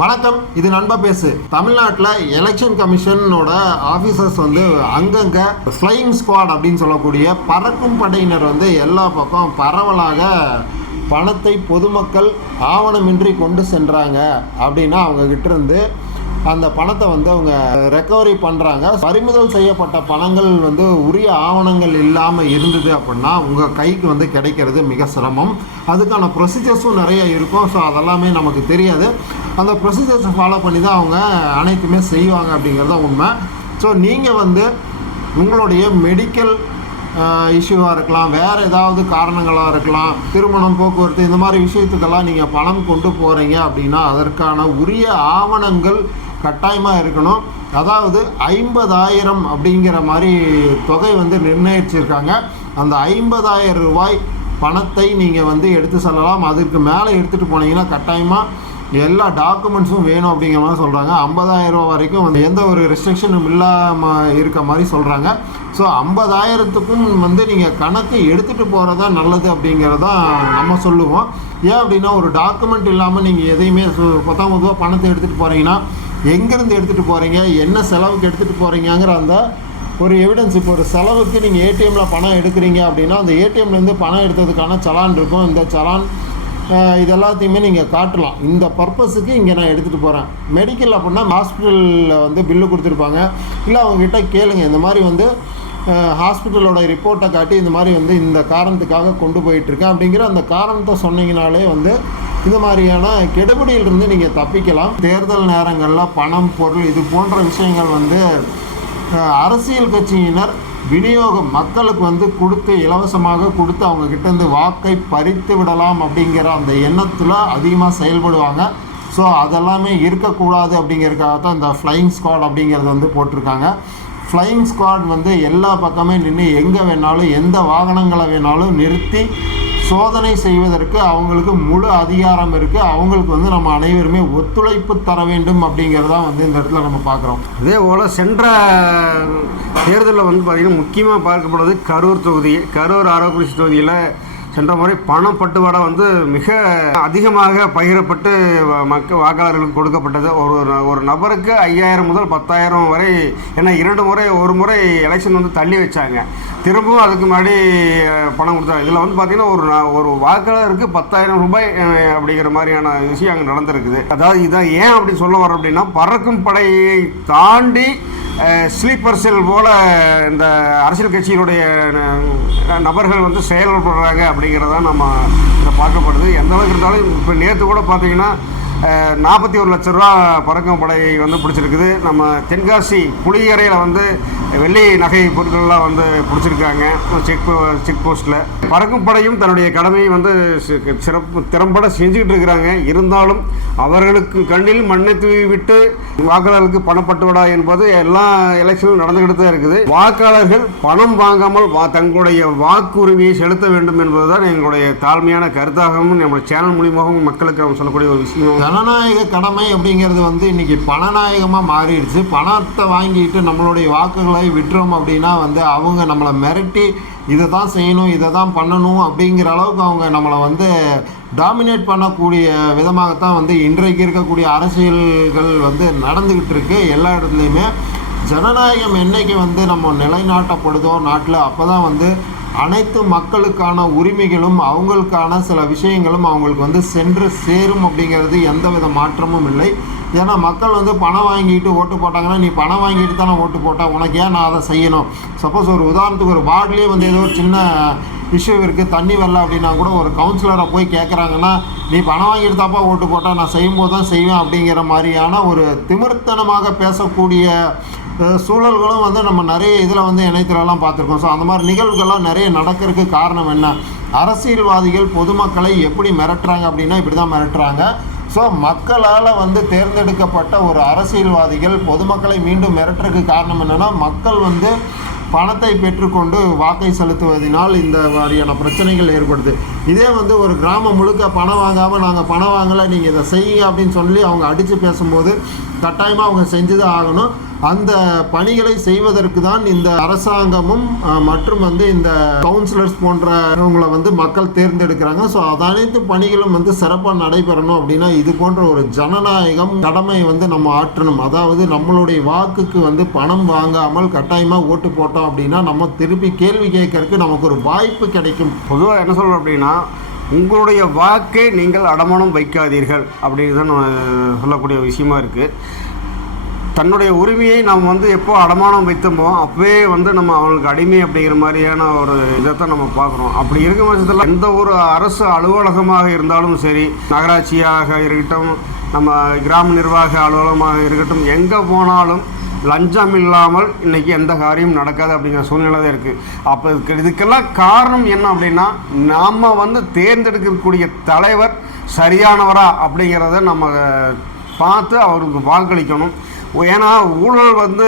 வணக்கம், இது நண்பா பேசு. தமிழ்நாட்டில் எலெக்ஷன் கமிஷனோட ஆஃபீஸர்ஸ் வந்து அங்கங்கே ஃப்ளையிங் ஸ்குவாட் அப்படின்னு சொல்லக்கூடிய பறக்கும் படையினர் வந்து எல்லா பக்கம் பரவலாக பணத்தை பொதுமக்கள் ஆவணமின்றி கொண்டு சென்றாங்க அப்படின்னா அவங்கக்கிட்ட இருந்து அந்த பணத்தை வந்து அவங்க ரெக்கவரி பண்ணுறாங்க. பறிமுதல் செய்யப்பட்ட பணங்கள் வந்து உரிய ஆவணங்கள் இல்லாமல் இருந்தது அப்படின்னா உங்கள் கைக்கு வந்து கிடைக்கிறது மிக சிரமம். அதுக்கான ப்ரொசீஜர்ஸும் நிறைய இருக்கும். ஸோ அதெல்லாமே நமக்கு தெரியாது. அந்த ப்ரொசீஜர்ஸை ஃபாலோ பண்ணி தான் அவங்க அனைத்துமே செய்வாங்க அப்படிங்கிறது தான் உண்மை. ஸோ நீங்கள் வந்து உங்களுடைய மெடிக்கல் இஷ்யூவாக இருக்கலாம், வேறு ஏதாவது காரணங்களாக இருக்கலாம், திருமணம், போக்குவரத்து, இந்த மாதிரி விஷயத்துக்கெல்லாம் நீங்கள் பணம் கொண்டு போகிறீங்க அப்படின்னா அதற்கான உரிய ஆவணங்கள் கட்டாயமாக இருக்கணும். அதாவது 50,000 அப்படிங்கிற மாதிரி தொகை வந்து நிர்ணயிச்சிருக்காங்க. அந்த 50,000 ரூபாய் பணத்தை நீங்கள் வந்து எடுத்து செல்லலாம். அதற்கு மேலே எடுத்துகிட்டு போனீங்கன்னா கட்டாயமாக எல்லா டாக்குமெண்ட்ஸும் வேணும் அப்படிங்கிற மாதிரி சொல்கிறாங்க. 50,000 ரூபா வரைக்கும் வந்து எந்த ஒரு ரெஸ்ட்ரிக்ஷனும் இல்லாமல் இருக்க மாதிரி சொல்கிறாங்க. ஸோ 50,000த்துக்கும் வந்து நீங்கள் கணக்கு எடுத்துகிட்டு போகிறது தான் நல்லது அப்படிங்கிறதான் நம்ம சொல்லுவோம். ஏன் அப்படின்னா ஒரு டாக்குமெண்ட் இல்லாமல் நீங்கள் எதையுமே பொதுவாக பணத்தை எடுத்துகிட்டு போகிறீங்கன்னா எங்கேருந்து எடுத்துகிட்டு போகிறீங்க, என்ன செலவுக்கு எடுத்துகிட்டு போகிறீங்கிற அந்த ஒரு எவிடன்ஸ். இப்போ ஒரு செலவுக்கு நீங்கள் ஏடிஎம்மில் பணம் எடுக்கிறீங்க அப்படின்னா அந்த ஏடிஎம்லேருந்து பணம் எடுத்ததுக்கான சலான் இருக்கும். இந்த சலான் இது எல்லாத்தையுமே நீங்கள் காட்டலாம். இந்த பர்பஸுக்கு இங்கே நான் எடுத்துகிட்டு போகிறேன். மெடிக்கல் அப்படின்னா ஹாஸ்பிட்டலில் வந்து பில்லு கொடுத்துருப்பாங்க. இல்லை அவங்ககிட்ட கேளுங்க, இந்த மாதிரி வந்து ஹாஸ்பிட்டலோட ரிப்போர்ட்டை காட்டி இந்த மாதிரி வந்து இந்த காரணத்துக்காக கொண்டு போயிட்டுருக்கேன் அப்படிங்கிற அந்த காரணத்தை சொன்னீங்கனாலே வந்து இந்த மாதிரியான கெடுபிடியிலிருந்து நீங்கள் தப்பிக்கலாம். தேர்தல் நேரங்களில் பணம், பொருள், இது போன்ற விஷயங்கள் வந்து அரசியல் கட்சியினர் விநியோகம் மக்களுக்கு வந்து கொடுத்து இலவசமாக கொடுத்து அவங்கக்கிட்டேருந்து வாக்கை பறித்து விடலாம் அப்படிங்கிற அந்த எண்ணத்தில் அதிகமாக செயல்படுவாங்க. ஸோ அதெல்லாமே இருக்கக்கூடாது அப்படிங்கிறதுக்காக தான் இந்த ஃப்ளையிங் ஸ்குவாட் அப்படிங்கிறது வந்து போட்டிருக்காங்க. ஃப்ளையிங் ஸ்குவாட் வந்து எல்லா பக்கமே நின்று எங்கே வேணாலும் எந்த வாகனங்களை வேணாலும் நிறுத்தி சோதனை செய்வதற்கு அவங்களுக்கு முழு அதிகாரம் இருக்குது. அவங்களுக்கு வந்து நம்ம அனைவருமே ஒத்துழைப்பு தர வேண்டும் அப்படிங்கிறதான் வந்து இந்த இடத்துல நம்ம பார்க்குறோம். இதே போல் சென்ற தேர்தலில் வந்து பார்த்திங்கன்னா முக்கியமாக பார்க்கப்படுவது கரூர் தொகுதி. கரூர் ஆரோக்கிய தொகுதியில் சென்ற முறை பணம் பட்டுவாடை வந்து மிக அதிகமாக பகிரப்பட்டு வாக்காளர்களுக்கு கொடுக்கப்பட்டது. ஒரு நபருக்கு 5,000 முதல் 10,000 வரை. ஏன்னா ஒரு முறை எலெக்ஷன் வந்து தள்ளி வச்சாங்க, திரும்பவும் அதுக்கு முன்னாடி பணம் கொடுத்தாங்க. இதில் வந்து பார்த்திங்கன்னா ஒரு வாக்காளருக்கு 10,000 ரூபாய் அப்படிங்கிற மாதிரியான விஷயம் அங்கே நடந்திருக்குது. அதாவது இதான் ஏன் அப்படி சொல்ல வரோம் அப்படின்னா, பறக்கும் படையை தாண்டி ஸ்லீப்பர் செல் போல் இந்த அரசியல் கட்சியினுடைய நபர்கள் வந்து செயல்படுறாங்க அப்படிங்கிறதான் நம்ம இதை பார்க்கப்படுது. எந்த அளவுக்கு இருந்தாலும் இப்போ நேற்று கூட பார்த்திங்கன்னா 41 லட்ச ரூபா பறக்கும் படை வந்து பிடிச்சிருக்குது. நம்ம தென்காசி புளியறையில் வந்து வெள்ளி நகை பொருட்கள்லாம் வந்து பிடிச்சிருக்காங்க செக் போஸ்ட்டில். பறக்கும் படையும் தன்னுடைய கடமையை வந்து திறம்பட செஞ்சுக்கிட்டு இருக்கிறாங்க. இருந்தாலும் அவர்களுக்கு கண்ணில் மண்ணை தூவி விட்டு வாக்காளர்களுக்கு பணப்பட்டுவிடா என்பது எல்லா எலெக்ஷனும் நடந்துக்கிட்டு தான் இருக்குது. வாக்காளர்கள் பணம் வாங்காமல் தங்களுடைய வாக்குரிமையை செலுத்த வேண்டும் என்பதுதான் எங்களுடைய தாழ்மையான கருத்தாகவும் நம்முடைய சேனல் மூலியமாகவும் மக்களுக்கு நம்ம சொல்லக்கூடிய ஒரு விஷயம். ஜனநாயக கடமை அப்படிங்கிறது வந்து இன்றைக்கி பணநாயகமாக மாறிடுச்சு. பணத்தை வாங்கிட்டு நம்மளுடைய வாக்குகளை விட்டுறோம் அப்படின்னா வந்து அவங்க நம்மளை மிரட்டி இதை தான் செய்யணும், இதை தான் பண்ணணும் அப்படிங்கிற அளவுக்கு அவங்க நம்மளை வந்து டாமினேட் பண்ணக்கூடிய விதமாகத்தான் வந்து இன்றைக்கு இருக்கக்கூடிய அரசியல்கள் வந்து நடந்துக்கிட்டு இருக்கு எல்லா இடத்துலையுமே. ஜனநாயகம் என்னைக்கு வந்து நம்ம நிலைநாட்டப்படுதோ நாட்டில், அப்போ தான் வந்து அனைத்து மக்களுக்கான உரிமைகளும் அவங்களுக்கான சில விஷயங்களும் அவங்களுக்கு வந்து சென்று சேரும் அப்படிங்கிறது எந்தவித மாற்றமும் இல்லை. ஏன்னா மக்கள் வந்து பணம் வாங்கிட்டு ஓட்டு போட்டாங்கன்னா, நீ பணம் வாங்கிட்டு தானே ஓட்டு போட்டால் உனக்கு ஏன் நான் அதை செய்யணும். சப்போஸ் ஒரு உதாரணத்துக்கு ஒரு வார்டுலேயே வந்து ஏதோ ஒரு சின்ன இஷ்யூ இருக்குது, தண்ணி வரல அப்படின்னா கூட ஒரு கவுன்சிலரை போய் கேட்குறாங்கன்னா, நீ பணம் வாங்கிட்டு தாப்பா ஓட்டு போட்டால் நான் செய்யும்போது தான் செய்வேன் அப்படிங்கிற மாதிரியான ஒரு திமிர்த்தனமாக பேசக்கூடிய சூழல்களும் வந்து நம்ம நிறைய இதில் வந்து இணையத்திலலாம் பார்த்துருக்கோம். ஸோ அந்த மாதிரி நிகழ்வுகள்லாம் நிறைய நடக்கிறதுக்கு காரணம் என்ன? அரசியல்வாதிகள் பொதுமக்களை எப்படி மிரட்டுறாங்க அப்படின்னா இப்படி தான் மிரட்டுறாங்க. ஸோ மக்களால் வந்து தேர்ந்தெடுக்கப்பட்ட ஒரு அரசியல்வாதிகள் பொதுமக்களை மீண்டும் மிரட்டுறதுக்கு காரணம் என்னென்னா, மக்கள் வந்து பணத்தை பெற்றுக்கொண்டு வாக்கை செலுத்துவதனால் இந்த மாதிரியான பிரச்சனைகள் ஏற்படுது. இதே வந்து ஒரு கிராமம் முழுக்க பணம் வாங்காமல் நாங்கள் பணம் வாங்கலை, நீங்கள் இதை செய்யுங்க அப்படின்னு சொல்லி அவங்க அடித்து பேசும்போது கட்டாயமாக அவங்க செஞ்சு தான் ஆகணும். அந்த பணிகளை செய்வதற்கு தான் இந்த அரசாங்கமும் மற்றும் வந்து இந்த கவுன்சிலர்ஸ் போன்றவங்களை வந்து மக்கள் தேர்ந்தெடுக்கிறாங்க. ஸோ அனைத்து பணிகளும் வந்து சிறப்பாக நடைபெறணும் அப்படின்னா இது போன்ற ஒரு ஜனநாயகம் கடமை வந்து நம்ம ஆற்றணும். அதாவது நம்மளுடைய வாக்குக்கு வந்து பணம் வாங்காமல் கட்டாயமாக ஓட்டு போட்டோம் அப்படின்னா நம்ம திருப்பி கேள்வி கேட்கறதுக்கு நமக்கு ஒரு வாய்ப்பு கிடைக்கும். பொதுவாக என்ன சொல்கிறோம் அப்படின்னா, உங்களுடைய வாக்கை நீங்கள் அடமானம் வைக்காதீர்கள் அப்படின்னு தான் சொல்லக்கூடிய விஷயமா இருக்குது. தன்னுடைய உரிமையை நாம் வந்து எப்போ அடமானம் வைத்தோமோ அப்போவே வந்து நம்ம அவங்களுக்கு அடிமை அப்படிங்கிற மாதிரியான ஒரு இதைத்தான் நம்ம பார்க்குறோம். அப்படி இருக்கும் பட்சத்தில் எந்த ஒரு அரசு அலுவலகமாக இருந்தாலும் சரி, நகராட்சியாக இருக்கட்டும், நம்ம கிராம நிர்வாக அலுவலகமாக இருக்கட்டும், எங்கே போனாலும் லஞ்சம் இல்லாமல் இன்றைக்கி எந்த காரியம் நடக்காது அப்படிங்கிற சூழ்நிலை தான் இருக்குது. அப்போ இதுக்கெல்லாம் காரணம் என்ன அப்படின்னா, நாம் வந்து தேர்ந்தெடுக்கக்கூடிய தலைவர் சரியானவரா அப்படிங்கிறத நம்ம பார்த்து அவருக்கு வாக்களிக்கணும். ஏன்னா ஊழல் வந்து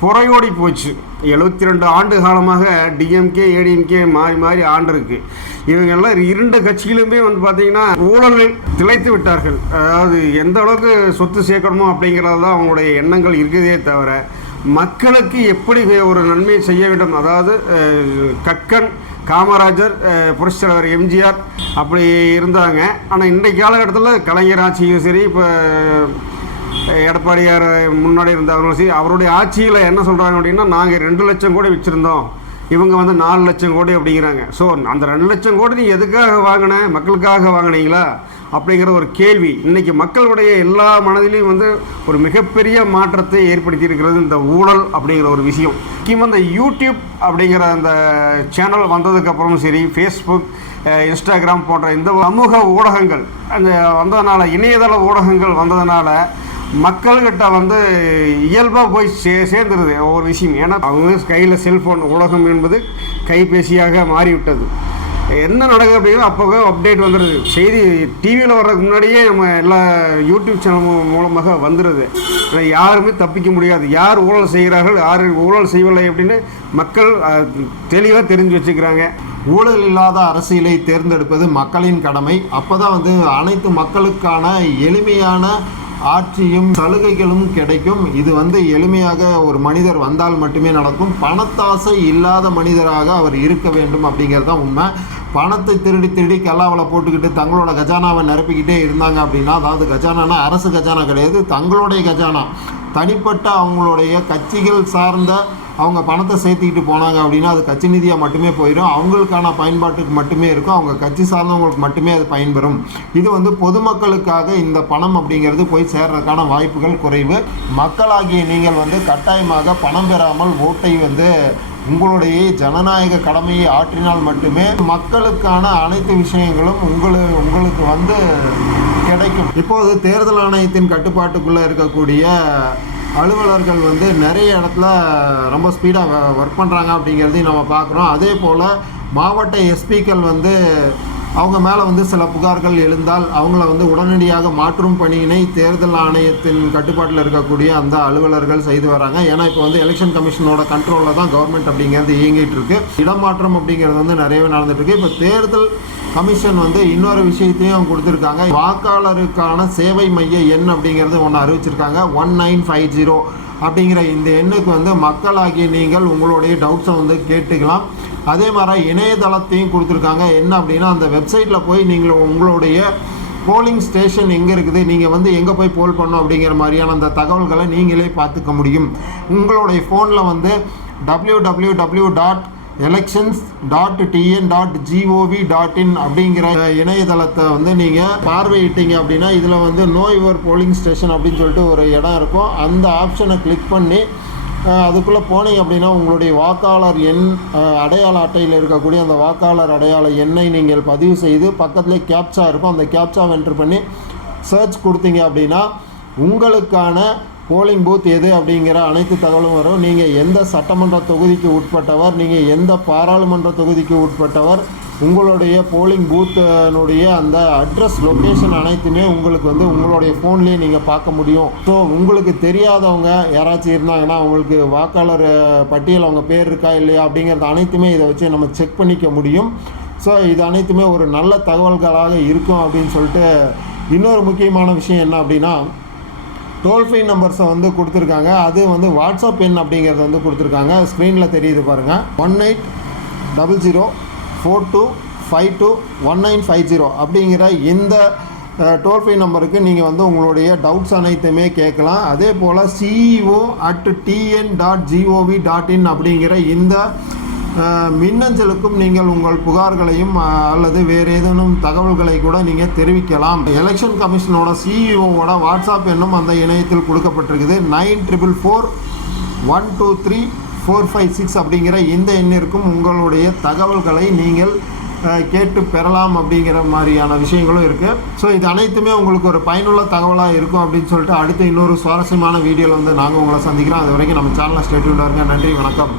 புறையோடி போச்சு. 72 ஆண்டு காலமாக டிஎம்கே ஏடிஎம்கே மாறி மாறி ஆண்டு இருக்குது. இவங்கெல்லாம் 2 கட்சிகளுமே வந்து பார்த்திங்கன்னா ஊழலில் திளைத்து விட்டார்கள். அதாவது எந்த அளவுக்கு சொத்து சேர்க்கணுமோ அப்படிங்கிறது தான் அவங்களுடைய எண்ணங்கள் இருக்குதே தவிர மக்களுக்கு எப்படி ஒரு நன்மை செய்ய வேண்டும். அதாவது கக்கன், காமராஜர், புரட்சித் தலைவர் எம்ஜிஆர் அப்படி இருந்தாங்க. ஆனால் இன்றைய காலகட்டத்தில் கலைஞர் ஆட்சியும் சரி, இப்போ எடப்பாடியார் முன்னாடி இருந்தவங்களும் சரி, அவருடைய ஆட்சியில் என்ன சொல்கிறாங்க அப்படின்னா, நாங்கள் 2 லட்சம் கோடி வச்சுருந்தோம், இவங்க வந்து 4 லட்சம் கோடி அப்படிங்கிறாங்க. ஸோ அந்த 2 லட்சம் கோடி நீ எதுக்காக வாங்கின, மக்களுக்காக வாங்கினீங்களா அப்படிங்கிற ஒரு கேள்வி இன்றைக்கி மக்களுடைய எல்லா மனதிலையும் வந்து ஒரு மிகப்பெரிய மாற்றத்தை ஏற்படுத்தி இருக்கிறது இந்த ஊழல் அப்படிங்கிற ஒரு விஷயம். முக்கியமாக இந்த யூடியூப் அப்படிங்கிற அந்த சேனல் வந்ததுக்கப்புறமும் சரி, ஃபேஸ்புக், இன்ஸ்டாகிராம் போன்ற இந்த சமூக ஊடகங்கள் அந்த வந்ததுனால, இணையதள ஊடகங்கள் வந்ததுனால மக்கள்கிட்ட வந்து இயல்பாக போய் சேர்ந்துருது ஒவ்வொரு விஷயம். ஏன்னா அவங்க கையில் செல்ஃபோன், உலகம் என்பது கைபேசியாக மாறிவிட்டது. என்ன நடக்குது அப்படின்னா அப்போவே அப்டேட் வந்துடுது. செய்தி டிவியில் வர்றதுக்கு முன்னாடியே நம்ம எல்லா யூடியூப் சேனல் மூலமாக வந்துடுது. யாருமே தப்பிக்க முடியாது. யார் ஊழல் செய்கிறார்கள், யார் ஊழல் செய்யவில்லை அப்படின்னு மக்கள் தெளிவாக தெரிஞ்சு வச்சுக்கிறாங்க. ஊழல் இல்லாத அரசியலை தேர்ந்தெடுப்பது மக்களின் கடமை. அப்போ தான் வந்து அனைத்து மக்களுக்கான எளிமையான ஆட்சியும் சலுகைகளும் கிடைக்கும். இது வந்து எளிமையாக ஒரு மனிதர் வந்தால் மட்டுமே நடக்கும். பணத்தாசை இல்லாத மனிதராக அவர் இருக்க வேண்டும் அப்படிங்கிறது தான் உண்மை. பணத்தை திருடி திருடி கல்லாவில் போட்டுக்கிட்டு தங்களோட கஜானாவை நிரப்பிக்கிட்டே இருந்தாங்க அப்படின்னா, அதாவது கஜானானா அரசு கஜானா கிடையாது, தங்களுடைய கஜானா, தனிப்பட்ட அவங்களுடைய கட்சிகள் சார்ந்த அவங்க பணத்தை சேர்த்துக்கிட்டு போனாங்க அப்படின்னா அது கட்சி நிதியாக மட்டுமே போயிடும். அவங்களுக்கான பயன்பாட்டுக்கு மட்டுமே இருக்கும். அவங்க கட்சி சார்ந்தவங்களுக்கு மட்டுமே அது பயன்பெறும். இது வந்து பொதுமக்களுக்காக இந்த பணம் அப்படிங்கிறது போய் சேர்றதுக்கான வாய்ப்புகள் குறைவு. மக்களாகிய நீங்கள் வந்து கட்டாயமாக பணம் பெறாமல் ஓட்டை வந்து உங்களுடைய ஜனநாயக கடமையை ஆற்றினால் மட்டுமே மக்களுக்கான அனைத்து விஷயங்களும் உங்களுக்கு வந்து கிடைக்கும். இப்போது தேர்தல் ஆணையத்தின் கட்டுப்பாட்டுக்குள்ளே இருக்கக்கூடிய அலுவலர்கள் வந்து நிறைய இடத்துல ரொம்ப ஸ்பீடாக ஒர்க் பண்ணுறாங்க அப்படிங்கிறதையும் நம்ம பார்க்குறோம். அதே போல் மாவட்ட எஸ்பிக்கள் வந்து அவங்க மேலே வந்து சில புகார்கள் எழுந்தால் அவங்கள வந்து உடனடியாக மாற்றும் பணியினை தேர்தல் ஆணையத்தின் கட்டுப்பாட்டில் இருக்கக்கூடிய அந்த அலுவலர்கள் செய்து வராங்க. ஏன்னா இப்போ வந்து எலெக்ஷன் கமிஷனோட கண்ட்ரோலில் தான் கவர்மெண்ட் அப்படிங்கிறது இயங்கிட்டு இருக்கு. இடமாற்றம் அப்படிங்கிறது வந்து நிறையவே நடந்துட்டு இருக்கு. இப்போ தேர்தல் கமிஷன் வந்து இன்னொரு விஷயத்தையும் கொடுத்துருக்காங்க. வாக்காளருக்கான சேவை மைய எண் அப்படிங்கிறது ஒன்று அறிவிச்சிருக்காங்க. 1950 அப்படிங்கிற இந்த எண்ணுக்கு வந்து மக்களாகிய நீங்கள் உங்களுடைய டவுட்ஸை வந்து கேட்டுக்கலாம். அதே மாதிரி இணையதளத்தையும் கொடுத்துருக்காங்க. என்ன அப்படின்னா, அந்த வெப்சைட்டில் போய் நீங்கள் உங்களுடைய போலிங் ஸ்டேஷன் எங்கே இருக்குது, நீங்கள் வந்து எங்கே போய் போல் பண்ணணும் அப்படிங்கிற மாதிரியான அந்த தகவல்களை நீங்களே பார்த்துக்க முடியும். உங்களுடைய ஃபோனில் வந்து www.elections.tn.gov.in அப்படிங்கிற இணையதளத்தை வந்து நீங்கள் பார்வையிட்டீங்க அப்படின்னா இதில் வந்து நோ யுவர் போலிங் ஸ்டேஷன் அப்படின்னு சொல்லிட்டு ஒரு இடம் இருக்கும். அந்த ஆப்ஷனை கிளிக் பண்ணி அதுக்குள்ளே போனீங்க அப்படின்னா உங்களுடைய வாக்காளர் எண், அடையாள அட்டையில் இருக்கக்கூடிய அந்த வாக்காளர் அடையாள எண்ணை நீங்கள் பதிவு செய்து பக்கத்துலேயே கேப்சா இருக்கும். அந்த கேப்சாவை என்ட்ரு பண்ணி சர்ச் கொடுத்தீங்க அப்படின்னா உங்களுக்கான போலிங் பூத் எது அப்படிங்கிற அனைத்து தகவலும் வரும். நீங்கள் எந்த சட்டமன்ற தொகுதிக்கு உட்பட்டவர், நீங்கள் எந்த பாராளுமன்ற தொகுதிக்கு உட்பட்டவர், உங்களுடைய போலிங் பூத்தினுடைய அந்த அட்ரஸ் லொக்கேஷன் அனைத்துமே உங்களுக்கு வந்து உங்களுடைய ஃபோன்லேயே நீங்கள் பார்க்க முடியும். ஸோ உங்களுக்கு தெரியாதவங்க யாராச்சும் இருந்தாங்கன்னா அவங்களுக்கு வாக்காளர் பட்டியல் அவங்க பேர் இருக்கா இல்லையா அப்படிங்கிறது அனைத்துமே இதை வச்சு நம்ம செக் பண்ணிக்க முடியும். ஸோ இது அனைத்துமே ஒரு நல்ல தகவல்களாக இருக்கும் அப்படின்னு சொல்லிட்டு இன்னொரு முக்கியமான விஷயம் என்ன அப்படின்னா, டோல் ஃப்ரீ நம்பர்ஸை வந்து கொடுத்துருக்காங்க. அது வந்து வாட்ஸ்அப் எண் அப்படிங்கிறது வந்து கொடுத்துருக்காங்க. ஸ்க்ரீனில் தெரியுது பாருங்கள். 180042521950 அப்படிங்கிற இந்த டோல் ஃப்ரீ நம்பருக்கு நீங்கள் வந்து உங்களுடைய டவுட்ஸ் அனைத்துமே கேட்கலாம். அதே போல் ceo@tn.gov.in அப்படிங்கிற இந்த மின்னஞ்சலுக்கும் நீங்கள் உங்கள் புகார்களையும் அல்லது வேறு ஏதேனும் தகவல்களை கூட நீங்கள் தெரிவிக்கலாம். எலெக்ஷன் கமிஷனோட சிஇஓவோட வாட்ஸ்அப் எண்ணும் அந்த இணையத்தில் கொடுக்கப்பட்டிருக்குது. 9441234566 அப்படிங்கிற இந்த எண்ணிற்கும் உங்களுடைய தகவல்களை நீங்கள் கேட்டு பெறலாம் அப்படிங்கிற மாதிரியான விஷயங்களும் இருக்குது. ஸோ இது அனைத்துமே உங்களுக்கு ஒரு பயனுள்ள தகவலாக இருக்கும் அப்படின்னு சொல்லிட்டு அடுத்து இன்னொரு சுவாரஸ்யமான வீடியோவில் வந்து நாங்கள் உங்களை சந்திக்கிறோம். அது வரைக்கும் நம்ம சேனலை ஸ்டே டியூன்டா இருங்க. நன்றி, வணக்கம்.